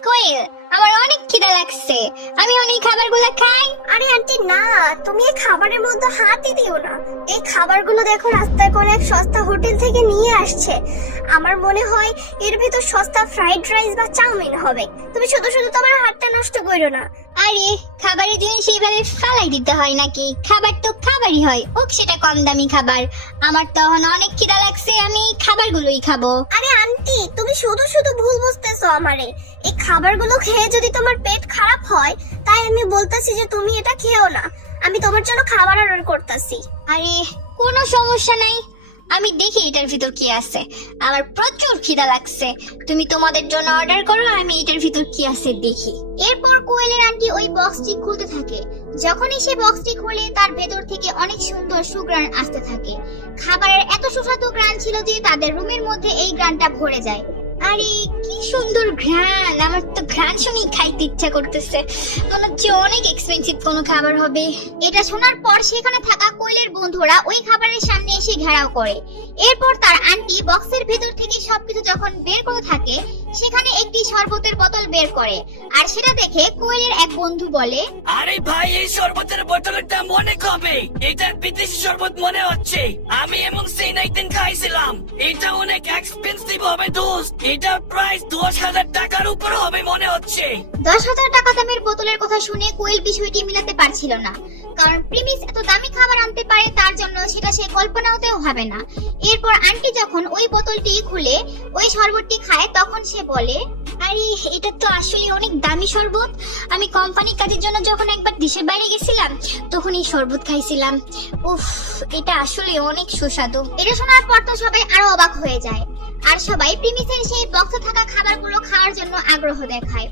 কোয়েল, আমার অনেক খিদা লাগছে, আমি অনেক খাবারগুলো খাই। আরে আন্টি না, তুমি এই খাবারের মধ্যে হাতই দিও না। এই খাবারগুলো দেখো রাস্তায় করে এক সস্তা হোটেল থেকে নিয়ে আসছে। আমার মনে হয় এর ভিতর সস্তা ফ্রাইড রাইস বা চাউমিন হবে। তুমি শুধু শুধু তোমার হাতটা নষ্ট করো না। আরে খাবারের জিনিস এইভাবে ফালাই দিতে হয় নাকি? খাবার তো খাবারই হয়, ওক সেটা কম দামি খাবার। আমার তখন অনেক খিদা লাগছে, আমি এই খাবারগুলোই খাবো। আরে আন্টি, তুমি শুধু শুধু ভুল বুঝতেছো আমারে। এই খাবারগুলো খেয়ে যদি তোমার পেট খারাপ হয়, তাই আমি বলতেছি যে তুমি এটা খেও না। আমি তোমার জন্য খাবার অর্ডার করতেছি। আরে কোনো সমস্যা নাই, আমি দেখি এটার ভিতর কি আছে। আমার প্রচুর খিদা লাগছে, তুমি তোমাদের জন্য অর্ডার করো, আমি এটার ভিতর কি আছে দেখি। এরপর কোয়েলের আন্টি ওই বক্সটি খুলতে থাকে। যখনই সে বক্সটি খোলে, তার ভেতর থেকে অনেক সুন্দর সুঘ্রাণ আসতে থাকে। খাবারের এত সুস্বাদু ঘ্রাণ ছিল যে তাদের রুমের মধ্যে এই ঘ্রাণটা ভরে যায়। আরে কি সুন্দর ঘ্রাণ, আমার তো ঘ্রাণ শুনেই খাইতে ইচ্ছা করতেছে। মনে হচ্ছে অনেক এক্সপেন্সিভ কোনো খাবার হবে। এটা শোনার পর সেখানে থাকা কোয়েলের বন্ধুরা ওই খাবারের সামনে এসে ঘেরাও করে। এরপর তার আন্টি বক্সের ভেতর থেকে সবকিছু যখন বের করে থাকে, সেখানে একটি শরবতের বোতল বের করে। আর সেটা দেখে কোয়েলের এক বন্ধু বলে, আরে ভাই, এই শরবতের বোতলের দাম অনেক হবে। এটা বিদেশি শরবত মনে হচ্ছে, আমি এমন সেই একদিন খাইছিলাম। এটা অনেক এক্সপেন্সিভ হবে দোস্ত, এটা প্রাইস 10,000 টাকার উপর হবে মনে হচ্ছে। 10,000 টাকা দামের বোতলের কথা শুনে কোয়েল বিষয়টি মিলাতে পারছিল না। কারণ প্রিমিস এত দামি খাবার আনতে পারে তার জন্য সেটা সে কল্পনাতেও ভাবে না। এরপর আন্টি যখন ওই বোতলটি খুলে ওই শরবতটি খায়, তখন সে বলে, আরে এটা তো আসলে অনেক দামি শরবত। আমি কোম্পানি কাজের জন্য যখন একবার দেশের বাইরে গেছিলাম, তখন এই শরবত খাইছিলাম। উফ, এটা আসলে অনেক সুস্বাদু। এটা শোনার পর তো সবাই আরো অবাক হয়ে যায়। আর সবাই প্রিমিসের সেই বক্সে থাকা খাবারগুলো খাওয়ার জন্য আগ্রহ দেখায়।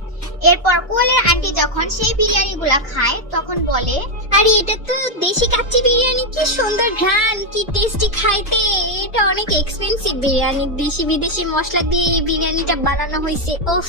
এরপর কোয়েলের আন্টি যখন সেই বিরিয়ানিগুলা খায়, তখন বলে, আরে এটা তো দেশি কাচ্চি বিরিয়ানি, কি সুন্দর ঘ্রাণ, কি টেস্টি খাইতে। এটা অনেক এক্সপেন্সিভ বিরিয়ানি, দেশি বিদেশি মশলা দিয়ে এই বিরিয়ানিটা বানানো হয়েছে। উফ,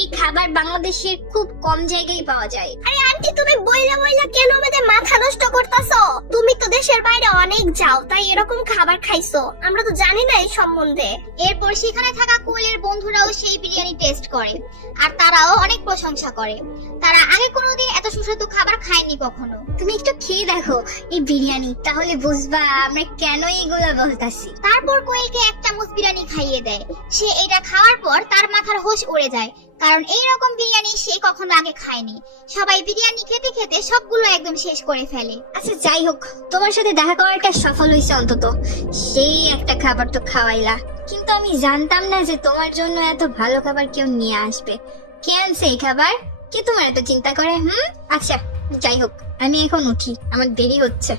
এই খাবার বাংলাদেশের খুব কম জায়গায় পাওয়া যায়। আরে আন্টি, তুমি বইলা বইলা কেন আমাদের মাথা নষ্ট করতেছো? তুমি তো দেশের বাইরে অনেক যাও, তাই এরকম খাবার খাইছো, আমরা তো জানি না এই সম্বন্ধে। এরপর সেখানে থাকা কোয়েলের বন্ধুরাও সেই বিরিয়ানি টেস্ট করে, আর তারাও অনেক প্রশংসা করে। তারা আগে কোনোদিন এত সুস্বাদু খাবার খায়নি কখনো। তুমি একটু খেয়ে দেখো এই বিরিয়ানি, তাহলে বুঝবা আমরা কেন এইগুলা বলতাছি। তারপর কোয়েলকে এক চামচ বিরিয়ানি খাইয়ে দেয়। সে এটা খাওয়ার পর তার মাথার হোশ উড়ে যায়, কারণ এই রকম বিরিয়ানি সে কখনো আগে খায়নি। সবাই বিরিয়ানি খেতে খেতে সবগুলো একদম শেষ করে ফেলে। আচ্ছা যাই হোক, তোমার সাথে দেখা করাটা সফল হয়েছে অন্তত। সেই একটা খাবার তো খাওয়াইলা, কিন্তু আমি জানতাম না যে তোমার জন্য এত ভালো খাবার কেউ নিয়ে আসবে। কে আনছে এই খাবার? কে তোমার এত চিন্তা করে? আচ্ছা যাই হোক, আমি এখন উঠি, আমার দেরি হচ্ছে,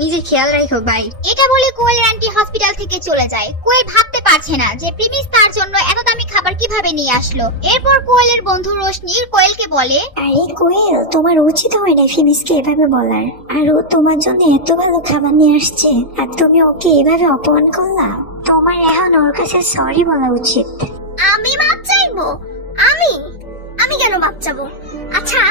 নিজে খেয়াল রাখো, বাই। এটা বলে কোয়েলের আন্টি হসপিটাল থেকে চলে যায়। কোয়েল ভাবতে পারছে না যে প্রিমিস তার জন্য এত দামি খাবার কিভাবে নিয়ে আসলো। এরপর কোয়েলের বন্ধু রোশনি কোয়েলকে বলে, আরে কোয়েল, তোমার উচিত হয় না ফিনিসকে এভাবে বলার। আর ও তোমার জন্য এত ভালো খাবার নিয়ে আসছে, আর তুমি ওকে এভাবে অপমান করলা। তোমার এখন ওর কাছে সরি বলা উচিত। আমি মাপ চাইবো? আমি আমি কেন মাপ চাবো? আচ্ছা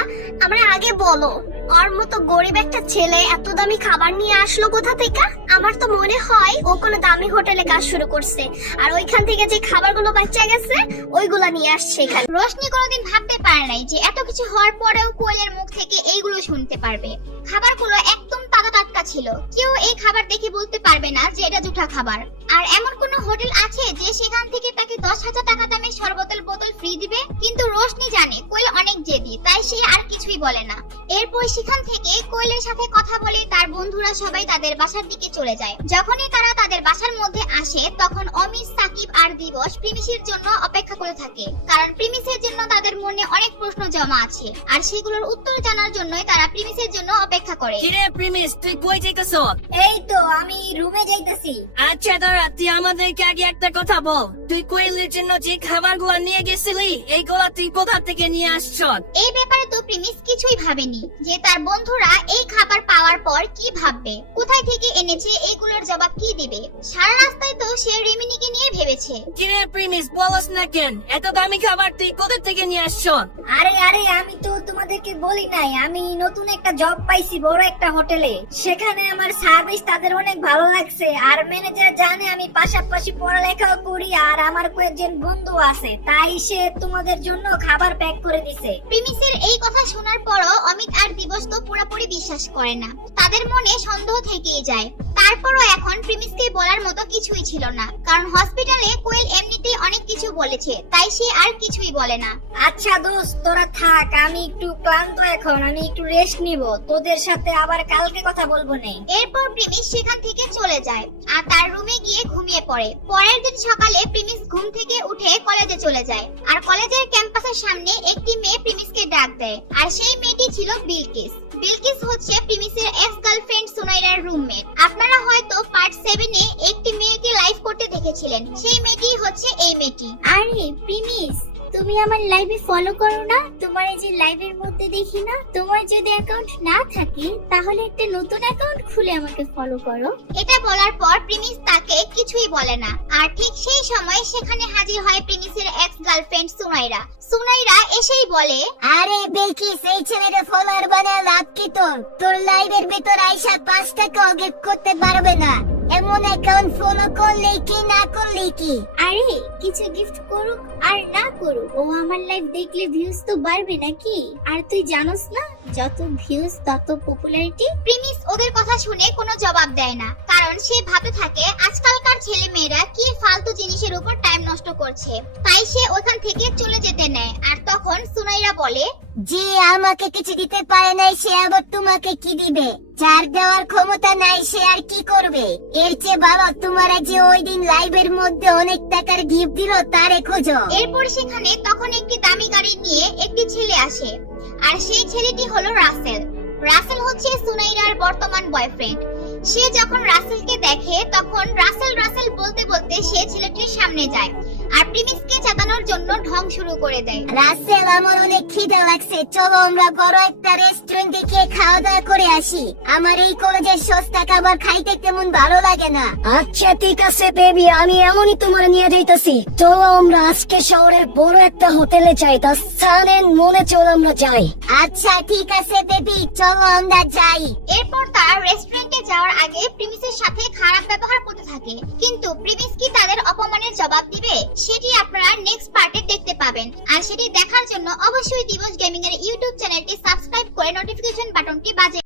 আমরা আগে বলো, ওর মতো গরিব একটা ছেলে এত দামি খাবার নিয়ে আসলো কোথা থেকে? আমার তো মনে হয় ও কোনো দামি হোটেলে কাজ শুরু করছে, আর ওইখান থেকে যে খাবারগুলো বাচ্চা গেছে ওইগুলা নিয়ে আসছে এখানে। রোশনি কোনোদিন ভাবতে পারে নাই যে এত কিছু হওয়ার পরেও কোয়েলের মুখ থেকে এইগুলো শুনতে পারবে। খাবারগুলো একদম তাজা টাটকা ছিল, কেউ এই খাবার দেখে বলতে পারবে না যে এটা জুঠা খাবার। আর এমন কোন হোটেল আছে যে সেখান থেকে তাকে 10,000 টাকা দামের শরবতের বোতল ফ্রি দিবে? কিন্তু রোশনি জানে কোয়েল অনেক জেদি, তাই সে আর কিছুই বলে না। এরপর সেখান থেকে কোয়েলের সাথে কথা বলে তার বন্ধুরা সবাই তাদের বাসার দিকে চলে যায়। যখনই তারা তাদের বাসার মধ্যে আসে, তখন অমিত, সাকিব আর দিবস প্রিমিসের জন্য অপেক্ষা করে থাকে, কারণ প্রিমিসের জন্য তাদের মনে অনেক প্রশ্ন জমা আছে, আর সেগুলোর উত্তর জানার জন্যই তারা প্রিমিসের জন্য অপেক্ষা করে। কিরে প্রিমিস, তুই কই যাইতেছ? এই তো আমি রুমে যাইতেছি। আচ্ছা দাঁড়া, তুই আমাদেরকে আগে একটা কথা বল, তুই কোয়েলের জন্য যে খাবারগুলো নিয়ে গেছিলি, এইগুলা তুই কোথা থেকে নিয়ে আসছ? এই ব্যাপারে তো প্রিমিস কিছুই ভাবেনি। ভাবেনি যে তার বন্ধুরা এই খাবার পাওয়ার পর কি ভাববে, কোথায় থেকে এনেছে এইগুলোর জবাব কি দিবে। সারা রাস্তায় তো সে রিমিনিকে নিয়ে ভেবেছে। কিরে প্রিমিস, বলস না কেন? এত দামি খাবার তুই কোথা থেকে নিয়ে আসছ? আরে আমি তো তোমাদেরকে বলি নাই, আমি নতুন একটা জব পাইছি বড় একটা হোটেলে। সেখানে আমার সার্ভিস তাদের অনেক ভালো লাগছে, আর ম্যানেজার জানে আমি পাশাপাশি পড়ালেখাও করি আর আমার কয়েকজন বন্ধু আছে, তাই সে তোমাদের জন্য খাবার প্যাক করে দিছে। প্রিমিসের এই কথা শোনার পরও অমিত আর দিবস তো পুরোপুরি বিশ্বাস করে না, তাদের মনে সন্দেহ থেকেই যায়। তারপরও এখন প্রিমিসকে বলার মতো কিছুই ছিল না, কারণ হসপিটালে কোয়েল এমনিতেই অনেক কিছু বলেছে, তাই সে আর কিছুই বলে না। আচ্ছা দোস্ত, তোরা থাক, আমি একটু ক্লান্ত এখন, আমি একটু রেস্ট নিব, তোদের সাথে আবার কালকে কথা বলবো নে। এরপর প্রিমিস সেখান থেকে চলে যায় আর তার রুমে গিয়ে ঘুমিয়ে পড়ে। পরের দিন সকালে প্রিমিস ঘুম থেকে উঠে কলেজে চলে যায়, আর কলেজের ক্যাম্পাসের সামনে একটি মেয়ে প্রিমিসকে ডাক দেয়, আর সেই মেয়েটি ছিল বিলকিস। বিলকিস হচ্ছে প্রিমিসের এক্স গার্লফ্রেন্ড সুনাইরার রুমমেট। আপনারা হয়তো পার্ট 7 এ একটি মেয়েকে লাইভ করতে দেখেছিলেন, সেই মেয়েটি হচ্ছে এই মেয়েটি। আরে প্রিমিস, তুমি আমার লাইভে ফলো করো না? তোমার এই যে লাইভের মধ্যে দেখি না, তোমার যদি অ্যাকাউন্ট না থাকে তাহলে একটা নতুন অ্যাকাউন্ট খুলে আমাকে ফলো করো। এটা বলার পর প্রিমিস তাকে কিছুই বলে না, আর ঠিক সেই সময় সেখানে হাজির হয় প্রিমিসের এক্স গার্লফ্রেন্ড সুনাইরা। সুনাইরা এসেই বলে, আরে বিলকিস, এই ছেলেটা ফলোয়ার বানায় লাভ কি তোর? তোর লাইভের ভিতর আইসা 5 টাকা গিফট করতে পারবে না, এমন অ্যাকাউন্ট ফলো করলে কি না করলে কি? আরে কিছু গিফট করুক আর না করুক, ও আমার লাইভ দেখলে ভিউজ তো বাড়বে নাকি? আর তুই জানোস না, যত ভিউজ তত পপুলারিটি। প্রিমিস ওদের কথা শুনে কোনো জবাব দেয় না, কারণ সে ভাবতে থাকে আজকালকার ছেলে মেয়েরা কি ফালতু জিনিসের উপর টাইম নষ্ট করছে, তাই সে ওখান থেকে চলে যেতে নেয়। আর তখন সুনাইরা বলে, যে আমাকে কিছু দিতে পারে নাই সে আবার তোমাকে কি দিবে? যার দেওয়ার ক্ষমতা নাই সে আর কি করবে? এর চেয়ে ভালো তোমারা যে ওই দিন লাইভের মধ্যে অনেক টাকার গিফট দিল তারে খোঁজো। এরপর সেখানে তখন একটি দামি গাড়ি নিয়ে একটি ছেলে আসে, আর সেই ছেলেটি হলো রাসেল। রাসেল হচ্ছে সুনাইরার বর্তমান বয়ফ্রেন্ড। সে যখন রাসেলকে দেখে তখন রাসেল রাসেল বলতে বলতে সে ছেলেটির সামনে যায় আর প্রিমিসকে চেতানোর জন্য ঢং শুরু করে দেয়। রাসেল, আমার অনেক খিদে লাগছে, চলো আমরা বড় একটা রেস্টুরেন্টে গিয়ে খাওয়া দাওয়া করে আসি। আমার এই কলেজের সস্তা খাবার খাইতে তেমন ভালো লাগে না। আচ্ছা ঠিক আছে বেবি, আমি এমনই তোমার নিয়ে যাইতাছি। চলো আমরা আজকে শহরের বড় একটা হোটেলে যাই, তা সানেন মনে চলো আমরা যাই। আচ্ছা ঠিক আছে বেবি, চলো আমরা যাই। এরপর তারা রেস্টুরেন্টে যাওয়ার আগে প্রিমিসের সাথে খারাপ ব্যবহার করতে থাকে, কিন্তু প্রিমিস কি তাদের অপমানের জবাব দিবে সেটি আপনারা নেক্সট পার্টে দেখতে পাবেন। আর সেটি দেখার জন্য অবশ্যই দিবস গেমিং এর ইউটিউব চ্যানেলটি সাবস্ক্রাইব করে নোটিফিকেশন বাটনটি বাজিয়ে